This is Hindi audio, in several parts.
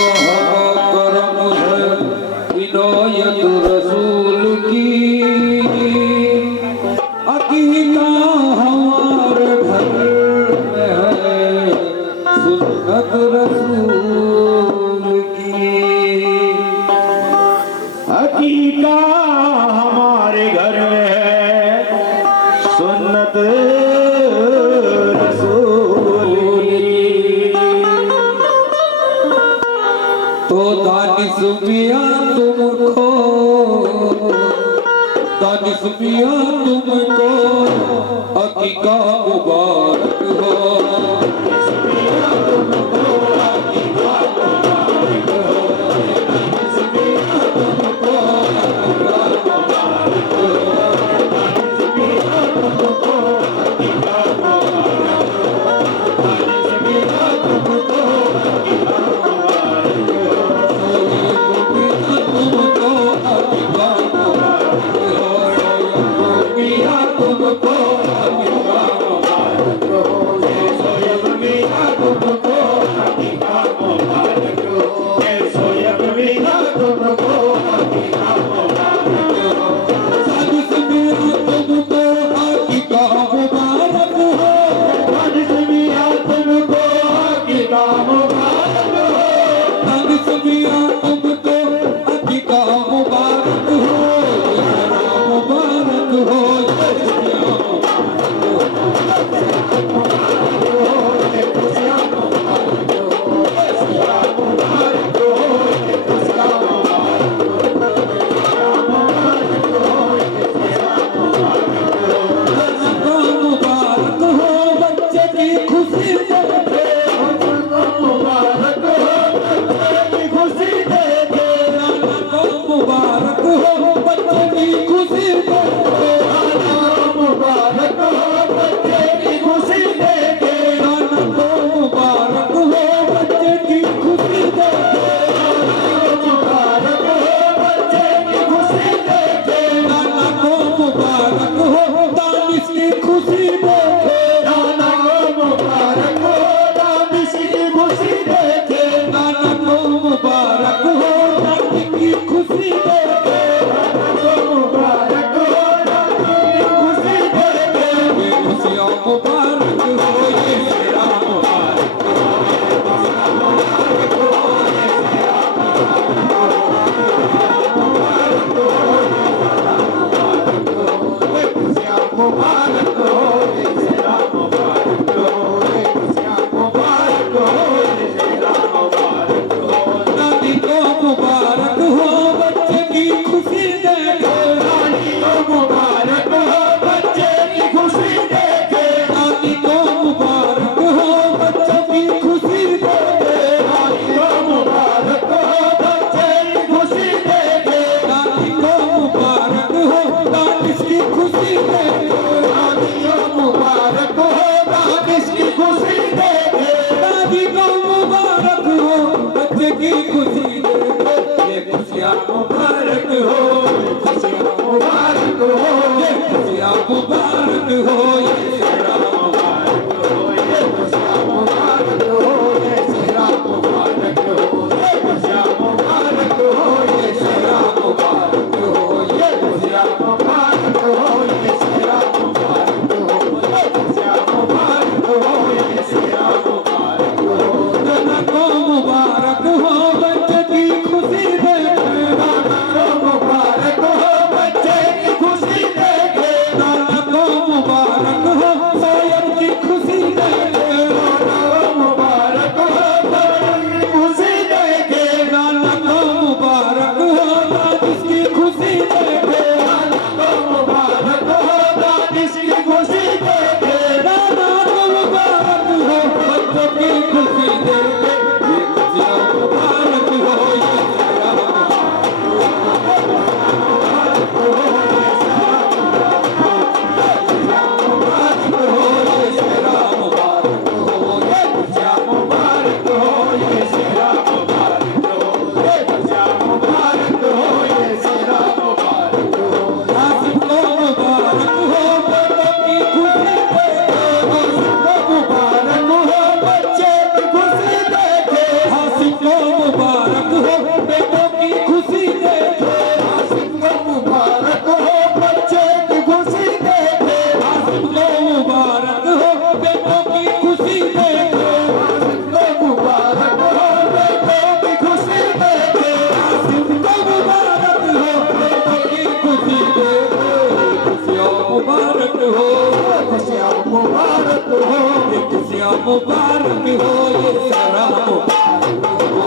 करम है इनायत रसूल की अकीदा हमारे घर में है सुन्नत रसूल की अकीदा हमारे घर में है सुन्नत रसूल की। तो दानिश मियां तुमको दानिश मियां तुमको अकीका मुबारक हो हो, ये खुशियाँ मुबारक हो, ये सहरा मुबारक हो,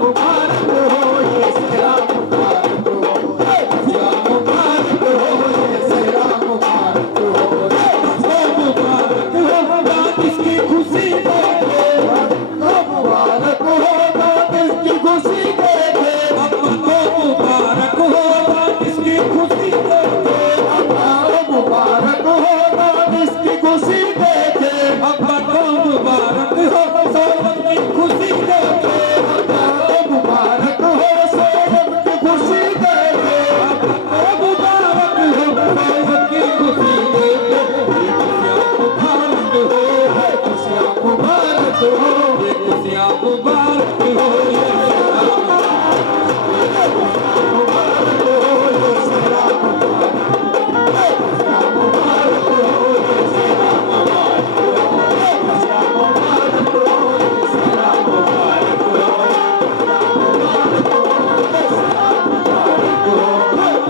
मुबारक हो ये सहरा मुबारक हो, खुशियाँ मुबारक हो ये सहरा मुबारक हो, मुबारक हो रात इसकी खुशी देखे, मुबारक हो रात इसकी खुशी देखे, अब्बा को मुबारक हो रात इसकी खुशी देखे, मुबारक हो रात इसकी खुशी देखे, अब्बा को मुबारक हो सोनम की खुशी देखे, मुबारक हो सोनम की खुशी देखे, अब्बा को मुबारक हो सोनम की खुशी देखे, ये खुशियाँ मुबारक हो, खुशियाँ मुबारक हो, ये खुशियाँ मुबारक हो, ये मुबारक हो ये सहरा मुबारक हो, खुशियाँ मुबारक हो ये सहरा मुबारक हो, खुशियाँ मुबारक हो ये सहरा मुबारक हो,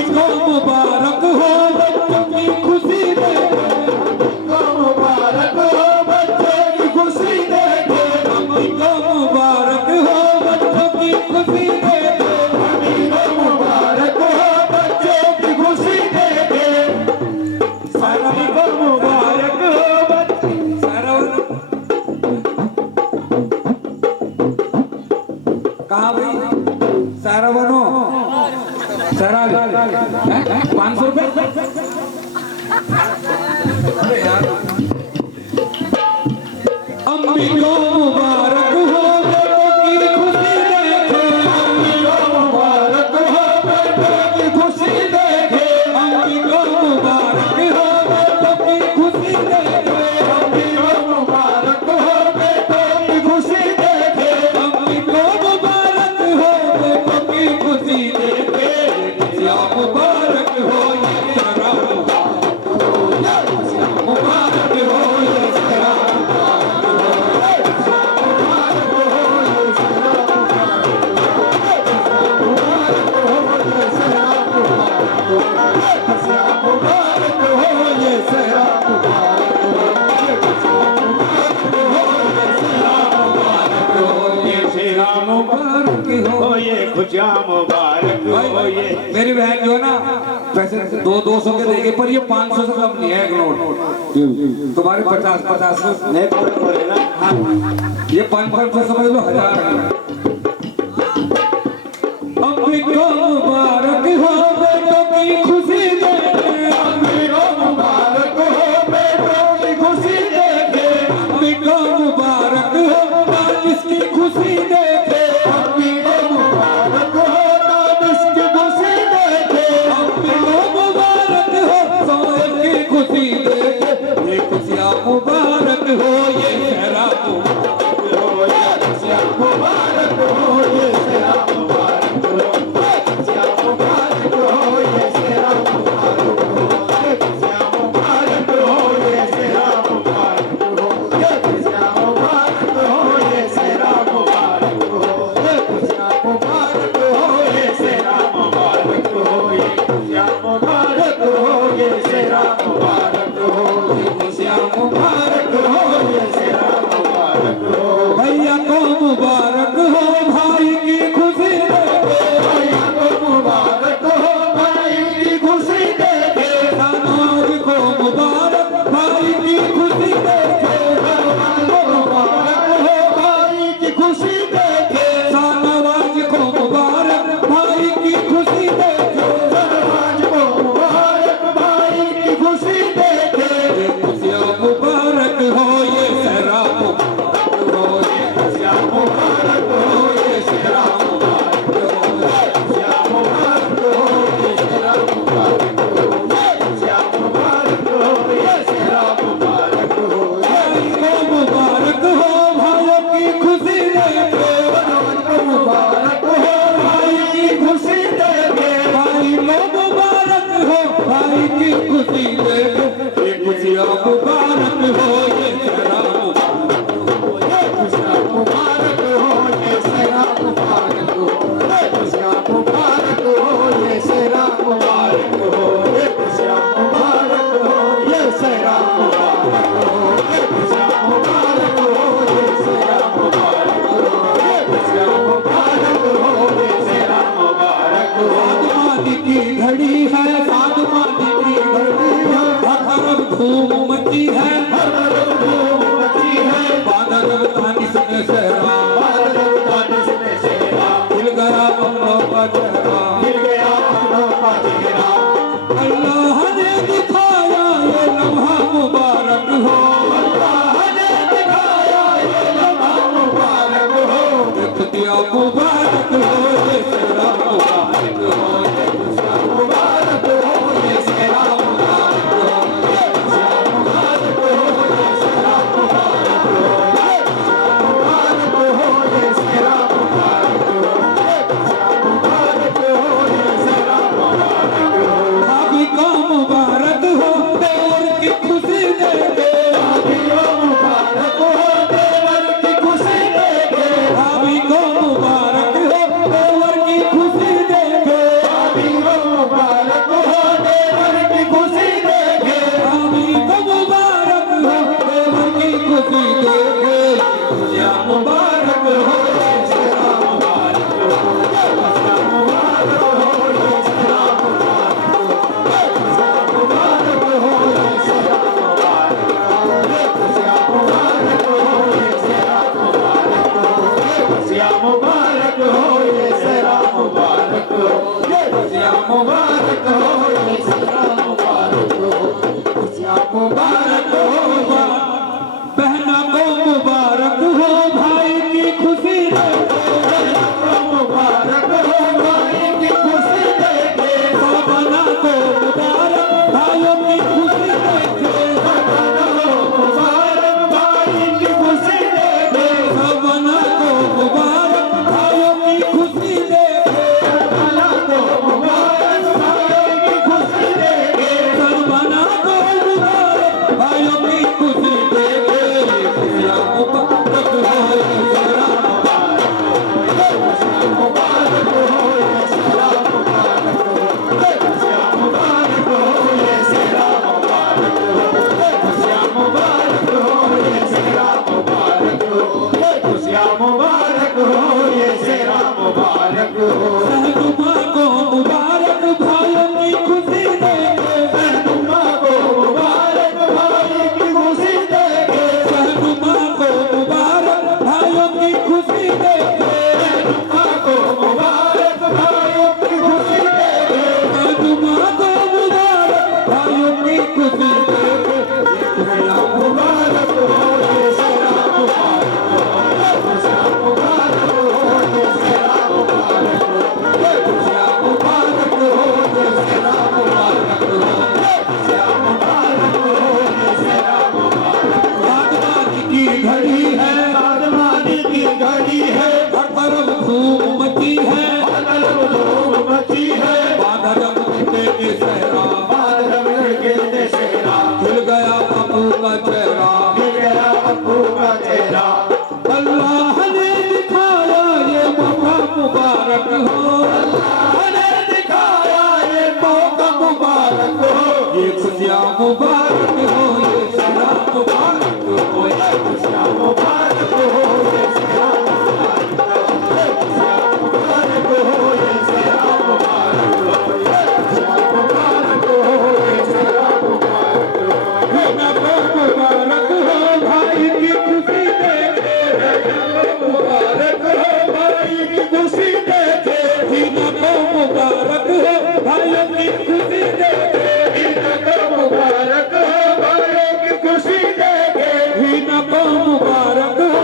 इसको मुबारक हो बच्चों की खुशी देखे, मुबारक हो बच्चे की खुशी देखे, इसको मुबारक हो बच्चों की खुशी देखे, मुबारक हो बच्चे की खुशी देखे, सभी को मुबारक हो बच्चे कहाँ भाई सारा बनो सारा 500 रुपए अरे यार अम्मी को मुबारक हो बच्चों की खुशी देखे, मुबारक हो बच्चे की खुशी देखे, अम्मी को मुबारक हो बच्चों की खुशी देखे, मुबारक हो बेटों की खुशी देखे, अम्मी को मुबारक हो बच्चों की खुशी देखे, खुशियाँ मुबारक हो ये सहरा मुबारक हो ये सहरा मुबारक हो ये सहरा मुबारक हो, ये सहरा मुबारक हो, ये खुशियाँ मुबारक हो, ये मेरी बहन जो है ना पैसे 200 के देगी पर ये 500 से कम नहीं है एक नोट, तुम्हारे 50 नहीं बोले ना, ये 500 समझ लो 1000 है। अम्मी को मुबारक हो बेटों की खुशी देखे, मुबारक हो बेटों की खुशी देखे, अम्मी को मुबारक हो आज इसकी खुशी देखे, मुबारक हो नाम इसकी खुशी देखे, अम्मी को मुबारक हो सोनम की खुशी देखे, ये खुशियाँ मुबारक हो ये सहरा मुबारक हो ये सहरा मुबारक हो, खुशियाँ मुबारक हो ये सहरा मुबारक हो, खुशियाँ मुबारक हो ये सहरा मुबारक हो, खुशियाँ मुबारक हो ये सहरा मुबारक हो, खुशियाँ मुबारक हो ये सहरा मुबारक हो, खुशियाँ मुबारक हो ये सहरा मुबारक हो, खुशियाँ मुबारक हो ये सहरा मुबारक हो, भैया को मुबारक हो भाई की खुशी देखे, भैया को मुबारक हो भाई की खुशी देखे, सानवाज को मुबारक भाई की खुशी देखे, मुबारक हो भाई की खुशी देखे, सानवाज को मुबारक भाई की खुशी देखे, आज को मुबारक भाई की खुशी देखे, ये खुशियाँ मुबारक हो ये सहरा मुबारक हो ये खुशियाँ मुबारक हो ये सहरा मुबारक हो, खुशियाँ मुबारक हो ये सहरा मुबारक हो, खुशियाँ मुबारक हो ये सहरा मुबारक हो, भाई को मुबारक हो भाइयों की खुशी देखे, मुबारक हो भाई की खुशी देखे, भाई को मुबारक हो भाई की खुशी देखे, ये खुशियाँ मुबारक हो ये सहरा मुबारक हो, खुशियाँ मुबारक हो ये सहरा मुबारक हो, खुशियाँ मुबारक हो ये सहरा मुबारक हो, खुशियाँ मुबारक हो ये सहरा मुबारक हो, खुशियाँ मुबारक हो, ये सेहरा मुबारक हो, ये खुशियाँ मुबारक हो, ये सेहरा मुबारक हो। साधुमादी की घड़ी है, साधुमादी की घड़ी है, हर तरफ धूम मची है, हर तरफ धूम मची है, बादल तानिश में सहरा, बादल तानिश में सेहरा, खिल गया अपनों का चेहरा, खिल गया अपनों का चेहरा। अल्लाह ने दिखाया ये लम्हा मुबारक हो, अल्लाह ने दिखाया ये लम्हा मुबारक हो, खुशियाँ मुबारक हो, ये सेहरा मुबारक हो, ये खुशियाँ मुबारक हो, ये सेहरा मुबारक हो, ये खुशियाँ मुबारक हो, ये सेहरा मुबारक हो, ये खुशियाँ मुबारक हो, ये सेहरा मुबारक हो, ये खुशियाँ मुबारक हो, ये सेहरा मुबारक हो। भाभी को मुबारक हो, देवर की खुशी देके, भाभी को मुबारक हो, देवर की खुशी देके, भाभी को मुबारक हो, देवर की खुशी देके, भाभी को मुबारक हो, देवर की खुशी देके, भाभी को मुबारक हो, देवर की खुशी देके, खुशियाँ मुबारक हो, ये सेहरा मुबारक हो, ये खुशियाँ मुबारक हो, ये सेहरा मुबारक हो, ये खुशियाँ मुबारक हो, ये सेहरा मुबारक हो, ये खुशियाँ मुबारक हो, ये सेहरा मुबारक हो, ये खुशियाँ मुबारक हो, ये सेहरा मुबारक हो, ये खुशियाँ मुबारक हो, ये सेहरा मुबारक हो, खुशियाँ मुबारक हो, ये बहना को मुबारक हो, भाई की खुशी देके, मुबारक हो, भाई की खुशी देके, बहना को मुबारक, भाइयों की खुशी देके, मुबारक भाई की खुशी देके, बहना को मुबारक, भाइयों की खुशी देके, भला को मुबारक भाई की खुशी देके, बहना को मुबारक, भाइयों की खुशी देके, खुशियाँ मुबारक हो, ये सेहरा मुबारक हो, ये सेहरा मुबारक हो, ये खुशियाँ मुबारक हो, ये सेहरा मुबारक हो, ये खुशियाँ मुबारक हो, ये सेहरा मुबारक हो, ये खुशियाँ मुबारक हो, ये सेहरा मुबारक हो। रहनुमा को मुबारक, भाइयों की खुशी देके, रहनुमा को मुबारक भाई की खुशी देके, रहनुमा को मुबारक, भाइयों की खुशी देके, रहनुमा को मुबारक भाइयों की खुशी देके, रहनुमा को मुबारक, भाइयों की खुशी देके, खुशियाँ मुबारक हो, ये सेहरा मुबारक हो, ये खुशियाँ मुबारक हो, ये सेहरा मुबारक हो, ये खुशियाँ मुबारक हो, ये सेहरा मुबारक हो, ये खुशियाँ मुबारक हो, ये सेहरा मुबारक हो। बागबानी की घड़ी है, बागबानी की घड़ी है, हर तरफ धूम मची है, बादल धूम मची है, बादल उठते के सहरा, बादल गिरते सेहरा, खिल गया बापू का चेहरा, खिल गया अप्पू का चेहरा। अल्लाह ने दिखाया ये मौका मुबारक हो, अल्लाह ने दिखाया ये मौका मुबारक हो, ये खुशियाँ मुबारक हो, ये सेहरा मुबारक हो, ये खुशियाँ मुबारक हो, ये सेहरा मुबारक हो, ये खुशियाँ मुबारक हो, ये सेहरा मुबारक हो, ये खुशियाँ मुबारक हो, ये सेहरा मुबारक हो। रहना को मुबारक हो, भाई की खुशी देके, मुबारक हो भाई की खुशी देके, रहना को मुबारक हो, भाइयों की खुशी देके, इनको मुबारक हो भाइयों की खुशी देके, रहना को मुबारक हो,